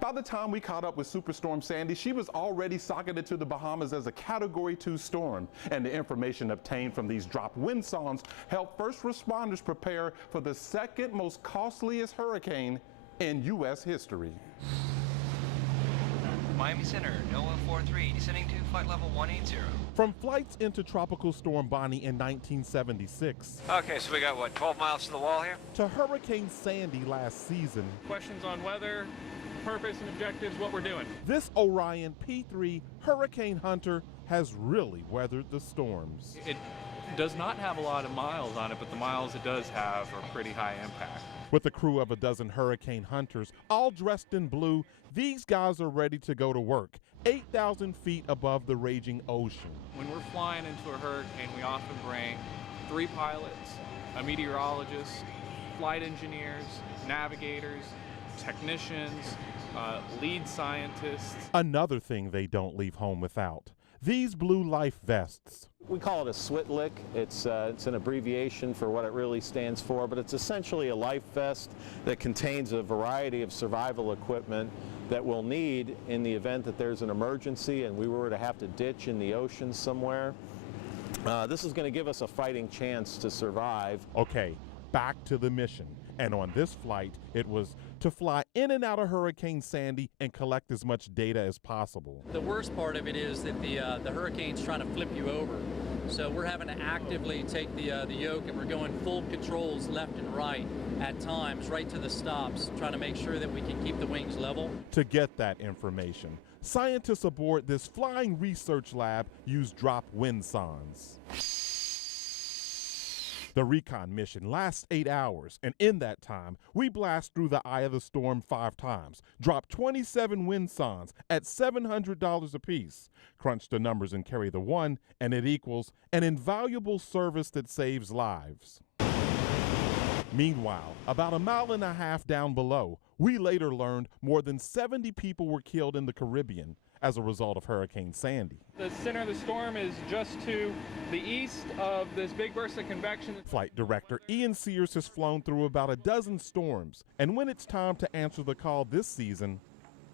By the time we caught up with Superstorm Sandy, she was already socketed to the Bahamas as a Category 2 storm, and the information obtained from these drop wind sondes helped first responders prepare for the second most costliest hurricane in U.S. history. Miami Center, NOAA 43, descending to flight level 180. From flights into Tropical Storm Bonnie in 1976. Okay, so we got what, 12 miles to the wall here? To Hurricane Sandy last season. Questions on weather, purpose and objectives, what we're doing. This Orion P3 Hurricane Hunter has really weathered the storms. It does not have a lot of miles on it, but the miles it does have are pretty high impact. With a crew of a dozen Hurricane Hunters, all dressed in blue, these guys are ready to go to work, 8,000 feet above the raging ocean. When we're flying into a hurricane, we often bring 3 pilots, a meteorologist, flight engineers, navigators, technicians, lead scientists. Another thing they don't leave home without, these blue life vests. We call it a SWITLIC. It's an abbreviation for what it really stands for, but it's essentially a life vest that contains a variety of survival equipment that we'll need in the event that there's an emergency and we were to have to ditch in the ocean somewhere. This is going to give us a fighting chance to survive. Okay, back to the mission. And on this flight, it was to fly in and out of Hurricane Sandy and collect as much data as possible. The worst part of it is that the hurricane's trying to flip you over. So we're having to actively take the yoke, and we're going full controls left and right at times, right to the stops, trying to make sure that we can keep the wings level. To get that information, scientists aboard this flying research lab use drop wind sondes. The recon mission lasts 8 hours, and in that time, we blast through the eye of the storm 5 times, drop 27 wind sondes at $700 apiece, crunch the numbers and carry the one, and it equals an invaluable service that saves lives. Meanwhile, about 1.5 miles down below, we later learned more than 70 people were killed in the Caribbean as a result of Hurricane Sandy. The center of the storm is just to the east of this big burst of convection. Flight director Ian Sears has flown through about a dozen storms, and when it's time to answer the call this season,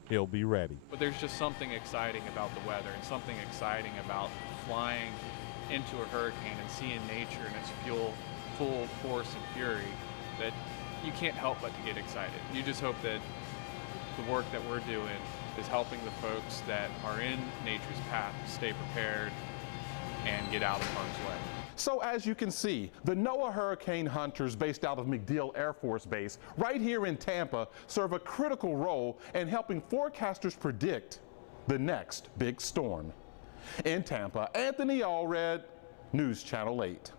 he'll be ready. But there's just something exciting about the weather and something exciting about flying into a hurricane and seeing nature in its full force and fury that you can't help but to get excited. You just hope that the work that we're doing is helping the folks that are in nature's path to stay prepared and get out of harm's way. So as you can see, the NOAA Hurricane Hunters based out of MacDill Air Force Base right here in Tampa serve a critical role in helping forecasters predict the next big storm. In Tampa, Anthony ALLRED, News Channel 8.